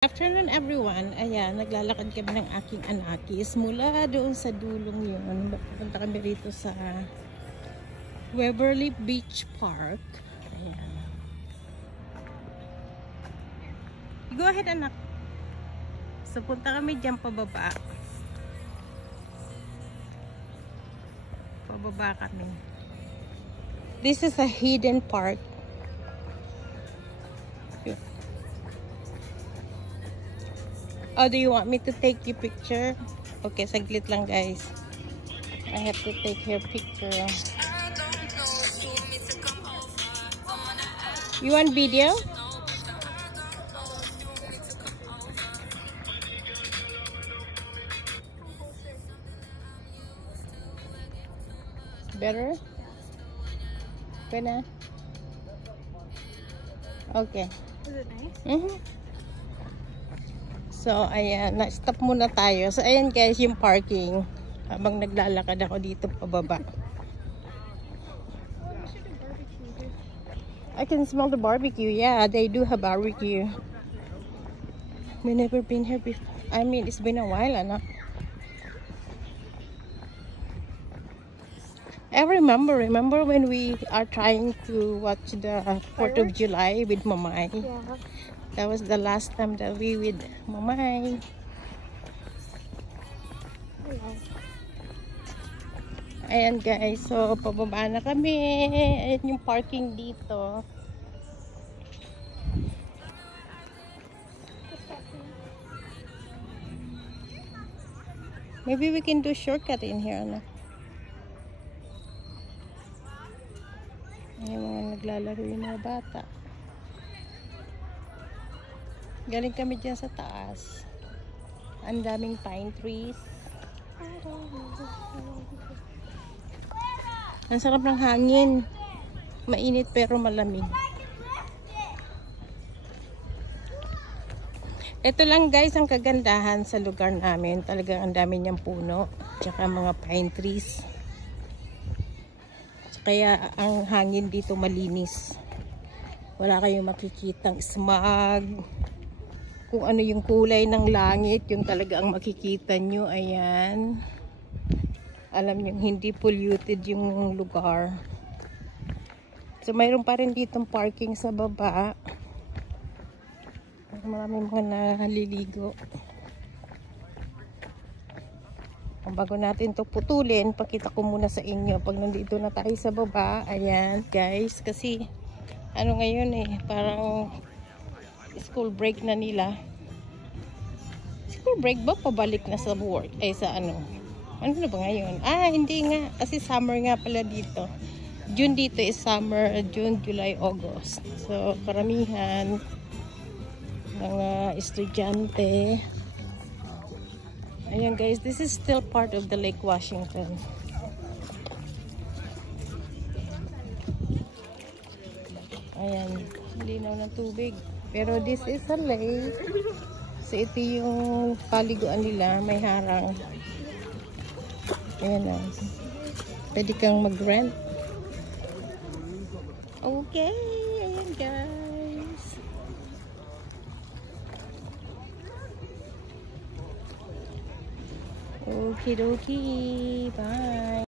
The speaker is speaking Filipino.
Afternoon everyone, ayan, naglalakad kami ng aking anakis mula doon sa dulong yun. Punta kami rito sa Waverly Beach Park. Ayan. Go ahead anak. So punta kami dyan pababa. Pababa kami. This is a hidden park. Oh, do you want me to take your picture? Okay, saglit lang guys. I have to take your picture. You want video? Better? Okay na? Okay. Is it nice? So, ayan. Na-stop muna tayo. So, ayan guys, yung parking. Habang naglalakad ako dito pababa. I can smell the barbecue. Yeah, they do have barbecue. We never been here before. I mean, it's been a while, ano? I remember when we are trying to watch the 4th of July with Mamay. Yeah. That was the last time that we with Mamay. Ayan guys, so pababa na kami. Ayan yung parking dito. Maybe we can do shortcut in here, ano? Ayan mga naglalaro yung mga bata. Galing kami dyan sa taas. Ang daming pine trees. Ang sarap ng hangin. Mainit pero malamig. Ito lang guys ang kagandahan sa lugar namin. Talagang ang dami niyang puno. Tsaka mga pine trees. Kaya ang hangin dito malinis. Wala kayong makikitang smog. Kung ano yung kulay ng langit, yung talaga ang makikita nyo. Ayan. Alam nyo, hindi polluted yung lugar. So, mayroon pa rin ditong parking sa baba. Maraming mga naliligo. Bago natin to putulin, pakita ko muna sa inyo. Pag nandito na tayo sa baba, ayan, guys. Kasi, ano ngayon eh, parang school break na nila. School break ba? Pabalik na sa work. Eh, sa ano? Ano na ba ngayon? Ah, hindi nga. Kasi summer nga pala dito. June dito is summer. June, July, August. So, karamihan mga estudyante. Ayan guys, this is still part of the Lake Washington. Ayan, linaw ng tubig. Pero this is a lake. So ito yung paliguan nila, may harang. Ayan na. Pwede kang mag-rent. Okay, ayan guys. Okie dokie, bye.